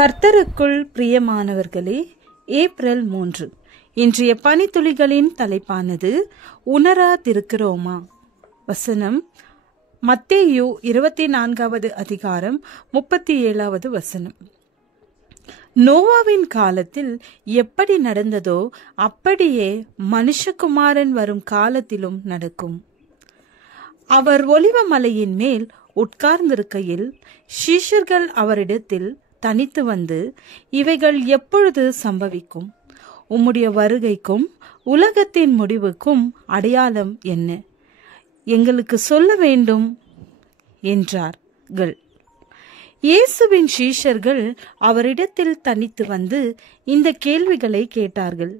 கர்த்தருக்குள் பிரியமானவர்களே, ஏப்ரல் 3 இன்றைய பனித்துளிகளின் தலைப்பானது உணராதிருக்கிறோமா? வசனம் மத்தேயு 24வது அதிகாரம் 37வது வசனம். நோவாவின் காலத்தில் எப்படி நடந்ததோ அப்படியே மனுஷகுமாரன் வரும் காலத்திலும் நடக்கும். அவர் ஒலிவ மலையின் மேல் உட்கார்ந்திருக்கையில் சீஷர்கள் அவரிடத்தில் தனித்து வந்து, இவைகள் எப்பொழுது சம்பவிக்கும்? உம்முடைய வருகைக்கும் உலகத்தின் முடிவுக்கும் அடையாளம் என்ன? எங்களுக்கு சொல்ல வேண்டும் என்றார்கள். இயேசுவின் சீஷர்கள் அவரிடத்தில் தனித்து வந்து இந்த கேள்விகளை கேட்டார்கள்.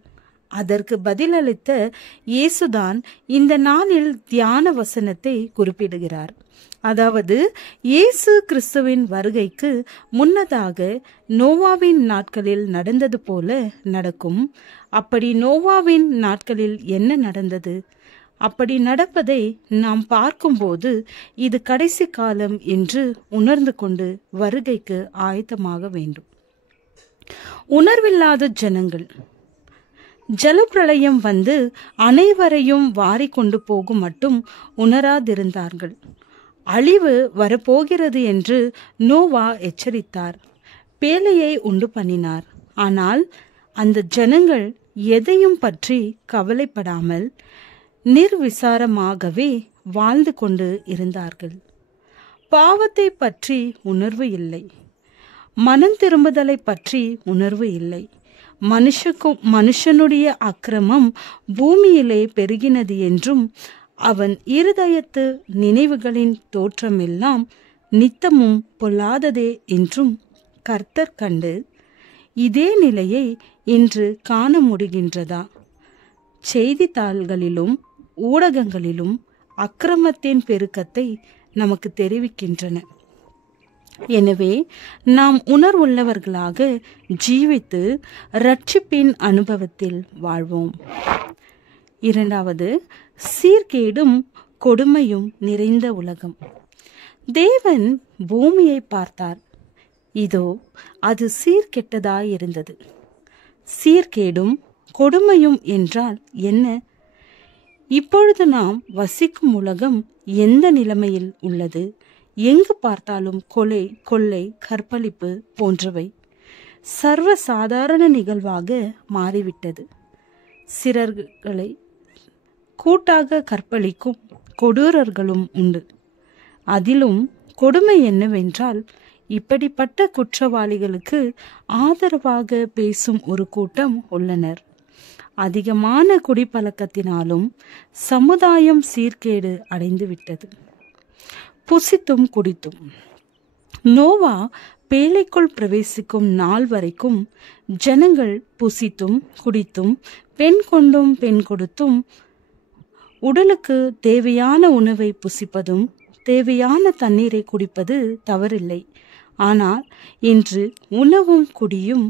அதற்கு பதிலளித்த இயேசுதான் இந்த நாளில் தியான வசனத்தை குறிப்பிடுகிறார். அதாவது, இயேசு கிறிஸ்துவின் வருகைக்கு முன்னதாக நோவாவின் நாட்களில் நடந்தது போல நடக்கும். அப்படி நோவாவின் நாட்களில் என்ன நடந்தது? அப்படி நடப்பதை நாம் பார்க்கும்போது இது கடைசி காலம் என்று உணர்ந்து கொண்டு வருகைக்கு ஆயத்தமாக வேண்டும். உணர்வில்லாத ஜனங்கள். ஜலப்பிரளயம் வந்து அனைவரையும் வாரி கொண்டு போகும் மட்டும் உணராதிருந்தார்கள். அழிவு வரப்போகிறது என்று நோவா எச்சரித்தார். பேழையை உண்டு பண்ணினார். ஆனால் அந்த ஜனங்கள் எதையும் பற்றி கவலைப்படாமல் நிர்விசாரமாகவே வாழ்ந்து கொண்டு இருந்தார்கள். பாவத்தை பற்றி உணர்வு இல்லை. மனம் திரும்புதலை பற்றி உணர்வு இல்லை. மனுஷனுடைய அக்கிரமம் பூமியிலே பெருகினது என்றும் அவன் இருதயத்து நினைவுகளின் தோற்றமெல்லாம் நித்தமும் பொல்லாததே என்றும் கர்த்தர் கண்டு, இதே நிலையை இன்று காண முடிகின்றதா? செய்தித்தாள்களிலும் ஊடகங்களிலும் அக்கிரமத்தின் பெருக்கத்தை நமக்கு தெரிவிக்கின்றன. எனவே நாம் உணர்வுள்ளவர்களாக ஜீவித்து இரட்சிப்பின் அனுபவத்தில் வாழ்வோம். 2வது, சீர்கேடும் கொடுமையும் நிறைந்த உலகம். தேவன் பூமியை பார்த்தார். இதோ அது சீர்கெட்டதாயிருந்தது. சீர்கேடும் கொடுமையும் என்றால் என்ன? இப்பொழுது நாம் வசிக்கும் உலகம் எந்த நிலைமையில் உள்ளது? எங்கு பார்த்தாலும் கொலை, கொள்ளை, கற்பழிப்பு போன்றவை சர்வ சாதாரண நிகழ்வாக மாறிவிட்டது. சிலர்களை கூட்டாக கற்பழிக்கும் கொடூரர்களும் உண்டு. அதிலும் கொடுமை என்னவென்றால், இப்படிப்பட்ட குற்றவாளிகளுக்கு ஆதரவாக பேசும் ஒரு கூட்டம் உள்ளனர். அதிகமான குடிப்பழக்கத்தினாலும் சமுதாயம் சீர்கேடு அடைந்துவிட்டது. புசித்தும் குடித்தும். நோவா பேழைக்குள் பிரவேசிக்கும் நாள் வரைக்கும் ஜனங்கள் புசித்தும் குடித்தும் பெண் கொண்டும் பெண் கொடுத்தும் உடலுக்கு தேவையான உணவை புசிப்பதும் தேவையான தண்ணீரை குடிப்பது தவறில்லை. ஆனால் இன்று உணவும் குடியும்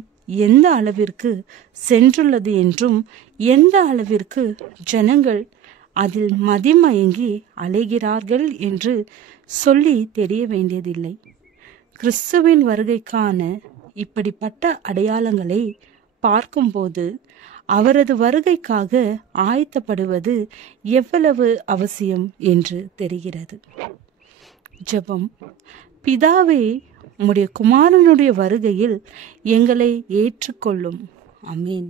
எந்த அளவிற்கு சென்றுள்ளது என்றும் எந்த அளவிற்கு ஜனங்கள் அதில் மதிமயங்கி அலைகிறார்கள் என்று சொல்லி தெரிய வேண்டியதில்லை. கிறிஸ்துவின் வருகைக்கான இப்படிப்பட்ட அடையாளங்களை பார்க்கும்போது அவரது வருகைக்காக ஆயத்தப்படுவது எவ்வளவு அவசியம் என்று தெரிகிறது. ஜெபம். பிதாவே, உம்முடைய குமாரனுடைய வருகையில் எங்களை ஏற்றுக்கொள்ளும். ஆமென்.